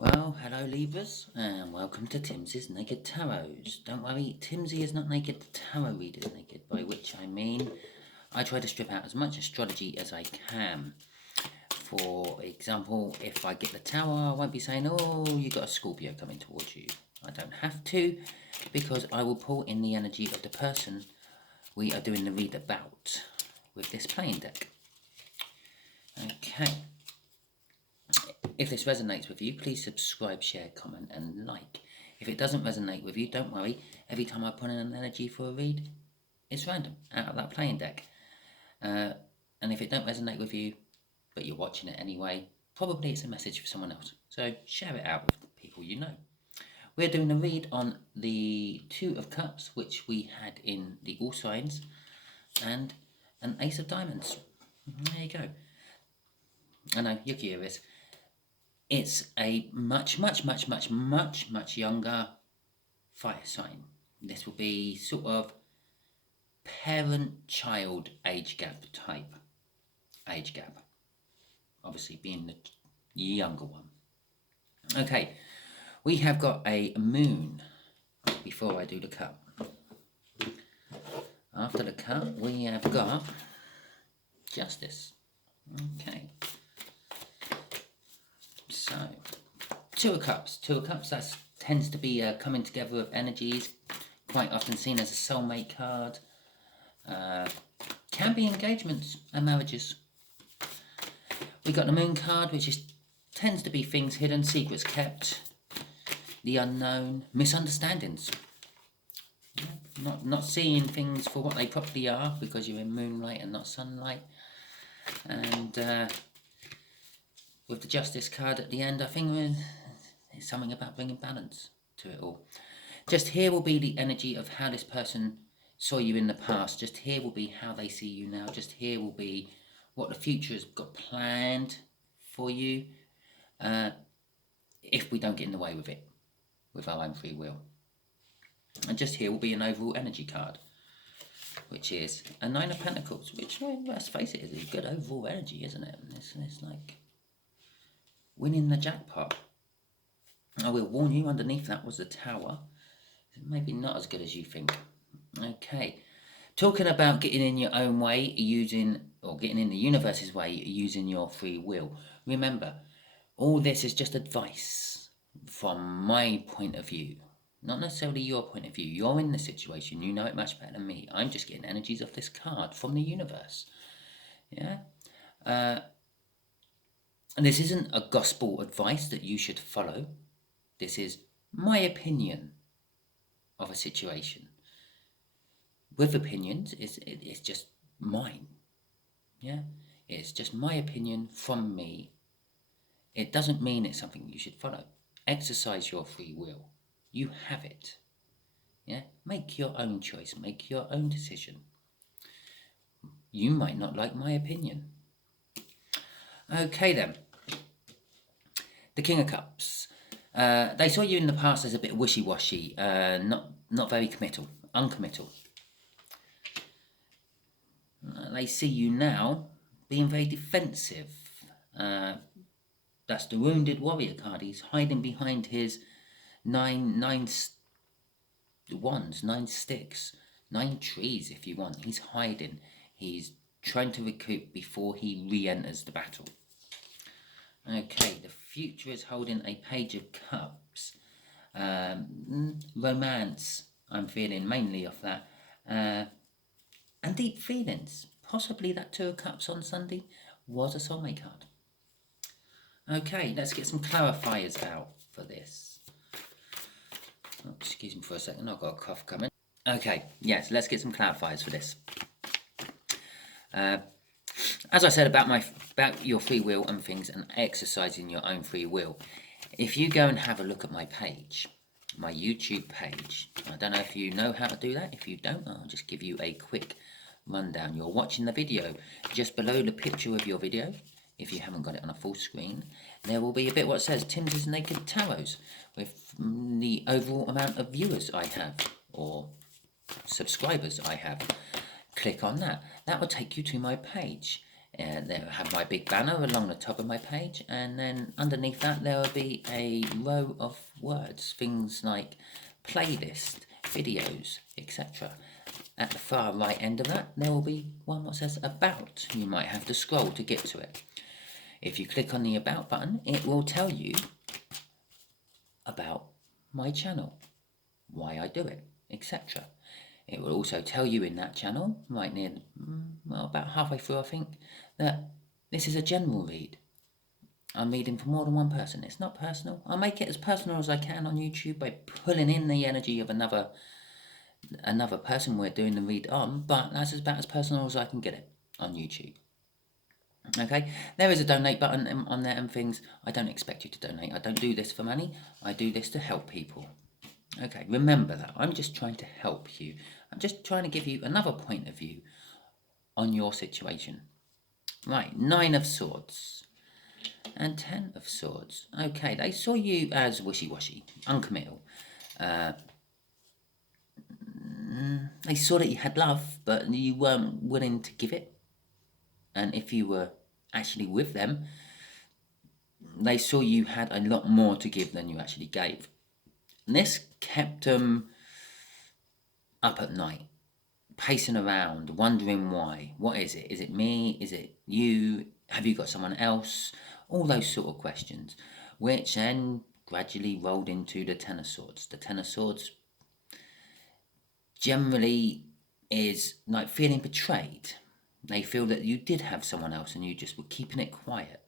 Well, hello Libras, and welcome to Timsy's Naked Tarot. Don't worry, Timsy is not naked, the tarot reader is naked, by which I mean I try to strip out as much astrology as I can. For example, if I get the tower, I won't be saying, oh, you got a Scorpio coming towards you. I don't have to, because I will pull in the energy of the person we are doing the read about with this playing deck. Okay. If this resonates with you, please subscribe, share, comment, and like. If it doesn't resonate with you, don't worry. Every time I put in an energy for a read, it's random, out of that playing deck. And if it don't resonate with you, but you're watching it anyway, probably it's a message for someone else. So share it out with the people you know. We're doing a read on the Two of Cups, which we had in the All Signs, and an Ace of Diamonds. There you go. I know, you're curious. It's a much younger fire sign. This will be sort of parent-child age gap type. Age gap. Obviously being the younger one. Okay, we have got a moon before I do the cup. After the cup, we have got justice. Okay. So, Two of Cups. Two of Cups, that tends to be a coming together of energies, quite often seen as a soulmate card. Can be engagements and marriages. We got the Moon card, which tends to be things hidden, secrets kept, the unknown, misunderstandings. Not seeing things for what they properly are because you're in moonlight and not sunlight. And with the Justice card at the end, I think it's something about bringing balance to it all. Just here will be the energy of how this person saw you in the past. Just here will be how they see you now. Just here will be what the future has got planned for you, if we don't get in the way with it, with our own free will. And just here will be an overall energy card, which is a Nine of Pentacles, which, let's face it, is a good overall energy, isn't it? It's like winning the jackpot. I will warn you, underneath that was the Tower. Maybe not as good as you think. Okay. Talking about getting in your own way, getting in the universe's way, using your free will. Remember, all this is just advice from my point of view. Not necessarily your point of view. You're in the situation. You know it much better than me. I'm just getting energies of this card from the universe. Yeah? And this isn't a gospel advice that you should follow. This is my opinion of a situation. With opinions, it's just mine. Yeah? It's just my opinion from me. It doesn't mean it's something you should follow. Exercise your free will. You have it. Yeah? Make your own choice. Make your own decision. You might not like my opinion. Okay then. The King of Cups. They saw you in the past as a bit wishy-washy, not very uncommittal. They see you now being very defensive. That's the Wounded Warrior card. He's hiding behind his nine wands, 9 sticks, 9 trees if you want. He's hiding. He's trying to recoup before he re-enters the battle. Okay, the future is holding a Page of Cups. Romance, I'm feeling mainly of that. And deep feelings. Possibly that Two of Cups on Sunday was a soulmate card. Okay, let's get some clarifiers out for this. Oh, excuse me for a second, I've got a cough coming. Okay, yes, let's get some clarifiers for this. As I said about your free will and things and exercising your own free will, if you go and have a look at my page, my YouTube page, I don't know if you know how to do that. If you don't, I'll just give you a quick rundown. You're watching the video. Just below the picture of your video, if you haven't got it on a full screen, there will be a bit what says Timsy Naked Tarot with the overall amount of viewers I have or subscribers I have. Click on that. That will take you to my page. There I have my big banner along the top of my page, and then underneath that there will be a row of words, things like playlist, videos, etc. At the far right end of that there will be one that says about. You might have to scroll to get to it. If you click on the about button, it will tell you about my channel, why I do it, etc. It will also tell you in that channel, right near, well, about halfway through I think, that this is a general read. I'm reading for more than one person. It's not personal. I'll make it as personal as I can on YouTube by pulling in the energy of another person we're doing the read on, but that's about as personal as I can get it on YouTube. Okay, there is a donate button on there and things. I don't expect you to donate. I don't do this for money. I do this to help people. Okay, remember that. I'm just trying to help you. I'm just trying to give you another point of view on your situation. Right, 9 of Swords and 10 of Swords. Okay, they saw you as wishy-washy, uncommittal. They saw that you had love, but you weren't willing to give it. And if you were actually with them, they saw you had a lot more to give than you actually gave. And this kept them up at night, pacing around, wondering why. What is it? Is it me? Is it you? Have you got someone else? All those sort of questions, which then gradually rolled into the Ten of Swords. The Ten of Swords generally is like feeling betrayed. They feel that you did have someone else and you just were keeping it quiet.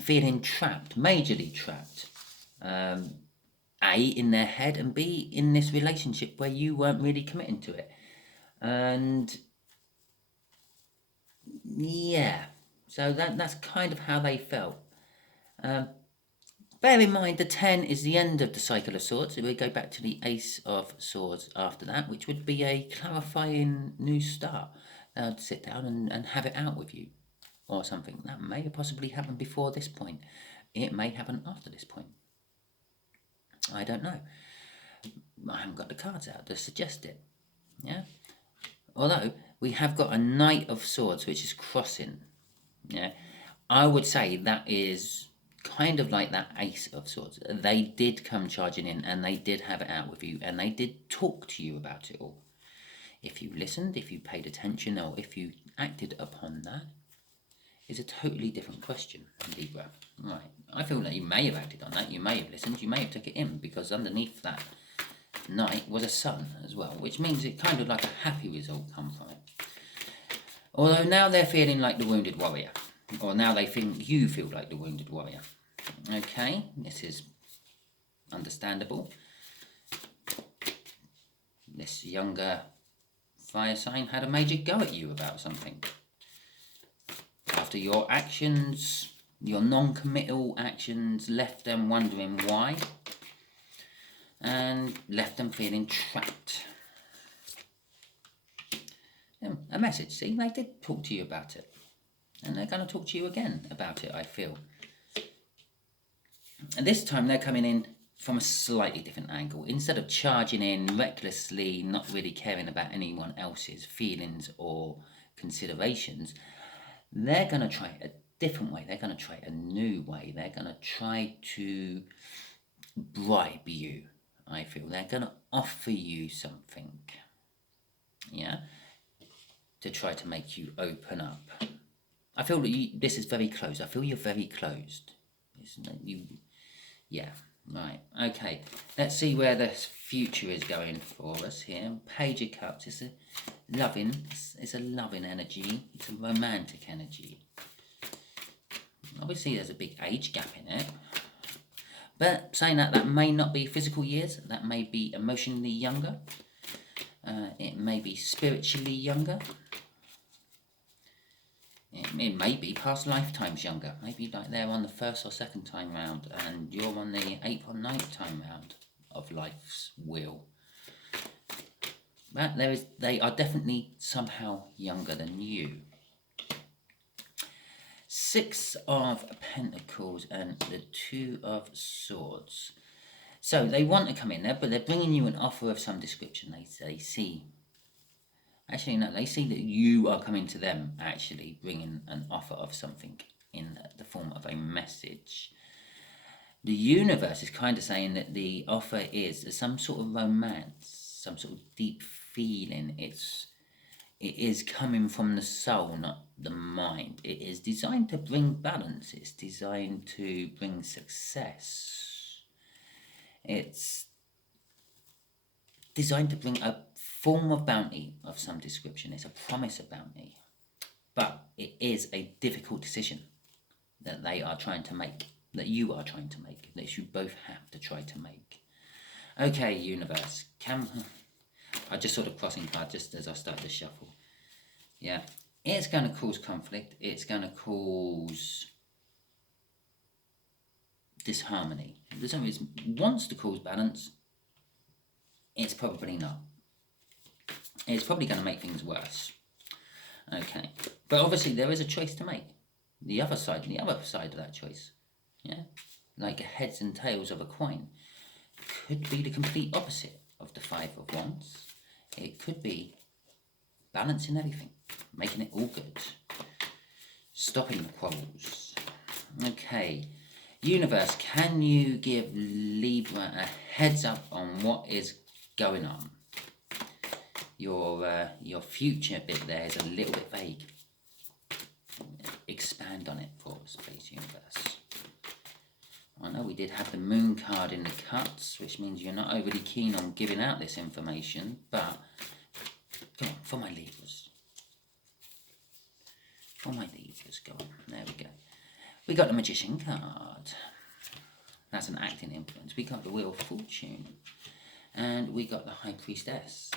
Feeling trapped, majorly trapped. A, in their head, and B, in this relationship where you weren't really committing to it. And yeah, so that's kind of how they felt. Bear in mind, the 10 is the end of the Cycle of Swords. It would go back to the Ace of Swords after that, which would be a clarifying new start. They'd sit down and have it out with you or something. That may have possibly happened before this point. It may happen after this point. I don't know. I haven't got the cards out to suggest it. Yeah. Although we have got a Knight of Swords, which is crossing. Yeah. I would say that is kind of like that Ace of Swords. They did come charging in and they did have it out with you and they did talk to you about it all. If you listened, if you paid attention, or if you acted upon that, is a totally different question, Libra. Right. I feel that you may have acted on that, you may have listened, you may have took it in, because underneath that Knight was a sun as well, which means it kind of like a happy result come from it. Although now they're feeling like the wounded warrior, or now they think you feel like the wounded warrior. Okay, this is understandable. This younger fire sign had a major go at you about something. After your actions, your non-committal actions, left them wondering why, and left them feeling trapped. A message, see, they did talk to you about it. And they're going to talk to you again about it, I feel. And this time they're coming in from a slightly different angle. Instead of charging in recklessly, not really caring about anyone else's feelings or considerations, they're going to try a different way. They're going to try a new way. They're going to try to bribe you, I feel. They're going to offer you something, yeah, to try to make you open up. I feel that this is very closed. I feel you're very closed. Yeah, right. Okay, let's see where the future is going for us here. Page of Cups. It's a loving energy. It's a romantic energy. Obviously, there's a big age gap in it. But saying that may not be physical years. That may be emotionally younger. It may be spiritually younger. It may be past lifetimes younger. Maybe like they're on the first or second time round and you're on the 8th or 9th time round of life's wheel. But they are definitely somehow younger than you. 6 of Pentacles and the 2 of Swords. So they want to come in there, but they're bringing you an offer of some description. They see Actually, no, they see that you are coming to them, actually bringing an offer of something in the form of a message. The universe is kind of saying that the offer is some sort of romance, some sort of deep feeling. It is coming from the soul, not the mind. It is designed to bring balance. It's designed to bring success. It's designed to bring a form of bounty of some description. It's a promise of bounty. But it is a difficult decision that they are trying to make, that you are trying to make, that you both have to try to make. Okay, universe, I just sort of crossing card just as I started to shuffle. Yeah, it's going to cause conflict. It's going to cause disharmony. For some reason, wants to cause balance. It's probably not. It's probably going to make things worse. Okay, but obviously there is a choice to make. The other side of that choice, yeah, like heads and tails of a coin, could be the complete opposite of the Five of Wands. It could be balancing everything, making it all good, stopping the quarrels. Okay, universe, can you give Libra a heads up on what is going on? Your future bit there is a little bit vague. Expand on it for us, please, universe. I know we did have the moon card in the cuts, which means you're not overly keen on giving out this information, but come on, for my Libras. For my Libras, go on. There we go. We got the Magician card. That's an acting influence. We got the Wheel of Fortune. And we got the High Priestess.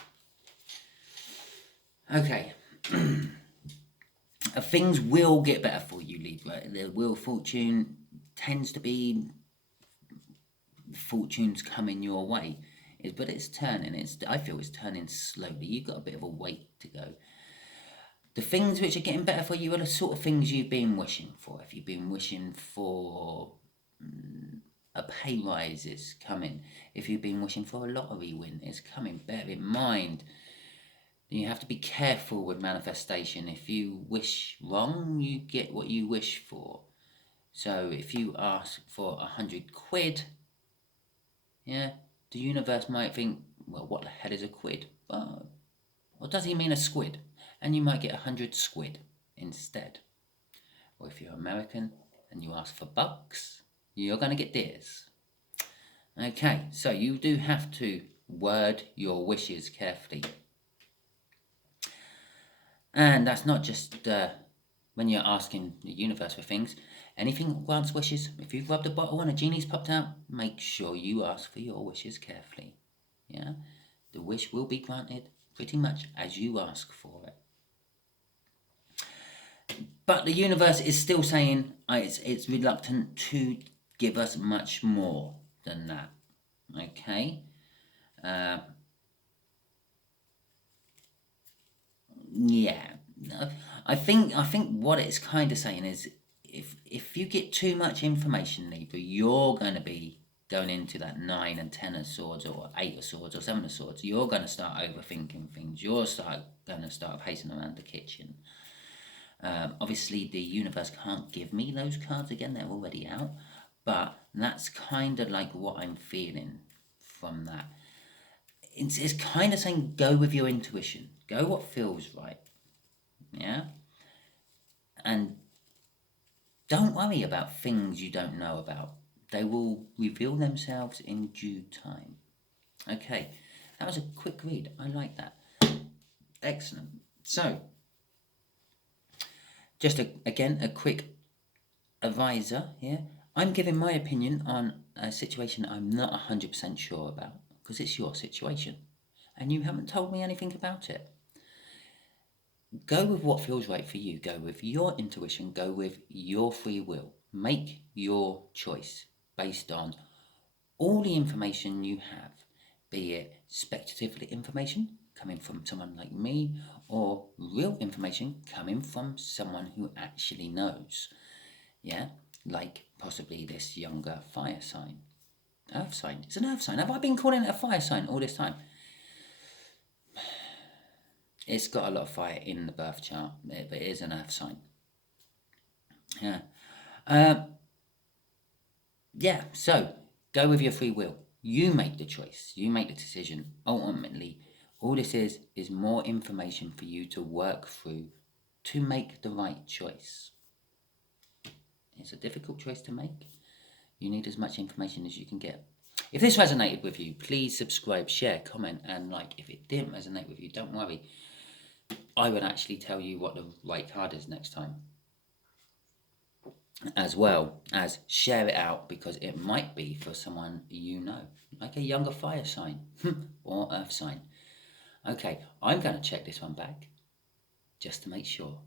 Okay. Things will get better for you, Libra. The Wheel of Fortune tends to be fortunes coming your way, but it's turning. I feel it's turning slowly. You've got a bit of a wait to go. The things which are getting better for you are the sort of things you've been wishing for. If you've been wishing for a pay rise, it's coming. If you've been wishing for a lottery win, it's coming. Bear in mind, you have to be careful with manifestation. If you wish wrong, you get what you wish for. So if you ask for 100 quid, yeah, the universe might think, well, what the hell is a quid? Well, what does he mean a squid? And you might get 100 squid instead. Or if you're American and you ask for bucks, you're going to get deers. Okay, so you do have to word your wishes carefully. And that's not just when you're asking the universe for things. Anything grants wishes. If you've rubbed a bottle and a genie's popped out, make sure you ask for your wishes carefully. Yeah, the wish will be granted pretty much as you ask for it. But the universe is still saying it's reluctant to give us much more than that. Okay. Yeah, I think what it's kind of saying is if you get too much information, Libra, you're going to be going into that 9 and 10 of swords, or 8 of swords, or 7 of swords. You're going to start overthinking things. You're going to start pacing around the kitchen. Obviously, the universe can't give me those cards again. They're already out. But that's kind of like what I'm feeling from that. It's kind of saying go with your intuition. Go what feels right. Yeah? And don't worry about things you don't know about. They will reveal themselves in due time. Okay, that was a quick read. I like that. Excellent. So, just again, a quick advisor here. I'm giving my opinion on a situation I'm not 100% sure about, because it's your situation. And you haven't told me anything about it. Go with what feels right for you. Go with your intuition. Go with your free will. Make your choice based on all the information you have, be it speculative information coming from someone like me, or real information coming from someone who actually knows. Yeah, like possibly this younger fire sign. Earth sign. It's an earth sign. Have I been calling it a fire sign all this time? It's got a lot of fire in the birth chart, but it is an earth sign. Yeah. Yeah, so go with your free will. You make the choice. You make the decision. Ultimately, all this is more information for you to work through to make the right choice. It's a difficult choice to make. You need as much information as you can get. If this resonated with you, please subscribe, share, comment, and like. If it didn't resonate with you, don't worry. I would actually tell you what the right card is next time. As well as share it out, because it might be for someone you know, like a younger fire sign or earth sign. Okay, I'm going to check this one back just to make sure.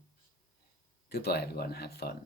Goodbye, everyone. Have fun.